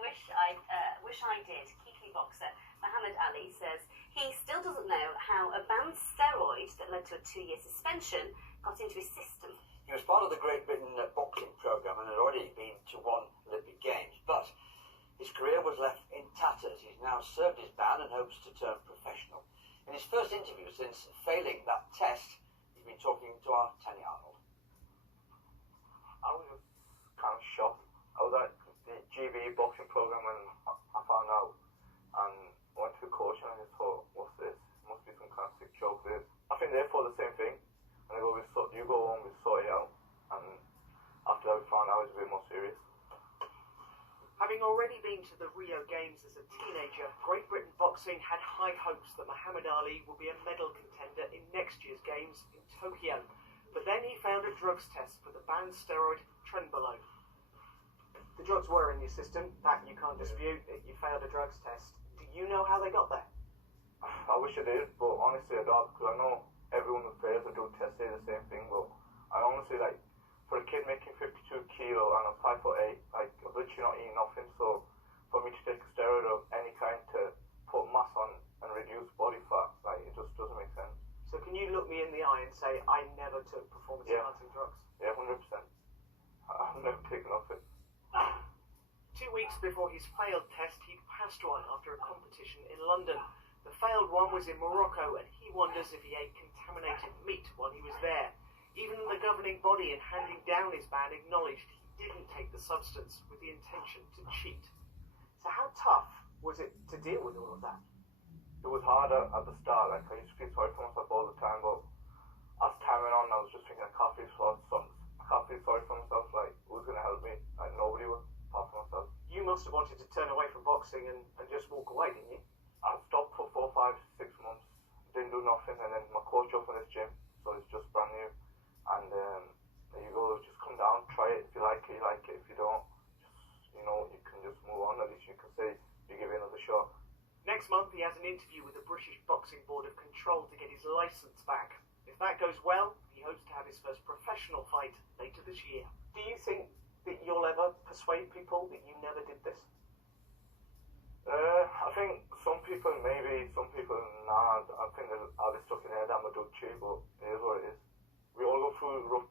wish I did. Keighley boxer Muhammad Ali says he still doesn't know how a banned steroid that led to a 2-year suspension got into his system. He was part of the Great Britain boxing programme and had already been to one Olympic Games, but his career was left in tatters. He's now served his ban and hopes to turn professional. In his first interview since failing that test, he's been talking to our Tanya Arnold. I was just kind of shocked. I was at the GB boxing programme when I found out, and went to the coach and I just thought, what's this? Must be some kind of sick joke this. I think they thought the same thing, and they go, you go home, we'll sort it out. And after that we found out it was a bit more serious. Having already been to the Rio Games as a teenager, Great Britain boxing had high hopes that Muhammad Ali would be a medal contender in next year's Games in Tokyo. But then he failed a drugs test for the banned steroid Trenbolone. The drugs were in your system, that you can't dispute. You failed a drugs test. Do you know how they got there? I wish I did, but honestly I don't, because I know everyone who fails a drug test say the same thing, but I honestly, like, for a kid making 52 kilo and I'm 5'8", like, I've literally not eating nothing, so for me to take a steroid of any kind to put mass on and reduce body fat, like, it just doesn't make sense. So can you look me in the eye and say, I never took performance-enhancing drugs? Yeah, 100%. I've never taken nothing. 2 weeks before his failed test, he'd passed one after a competition in London. The failed one was in Morocco, and he wonders if he ate contaminated meat while he was there. Even the governing body in handing down his ban acknowledged he didn't take the substance with the intention to cheat. So how tough was it to deal with all of that? It was harder at the start, like, I used to feel sorry for myself all the time, but as time went on, I was just thinking, I can't feel sorry for myself, like, who's going to help me? Like, nobody would, apart from myself. You must have wanted to turn away from boxing and just walk away, didn't you? I stopped for 4, 5, 6 months, didn't do nothing, and then my coach opened this gym, so it's just brand new, and there you go, just come down, try it, if you like it, if you don't, just, you know, you can just move on, at least you can say you give it another shot. Next month he has an interview with the British Boxing Board of Control to get his licence back. If that goes well, he hopes to have his first professional fight later this year. Do you think that you'll ever persuade people that you never did this? I think some people maybe, some people nah. I think they'll be stuck in their head, I'm a drug cheat, but it is what it is. We all go through rough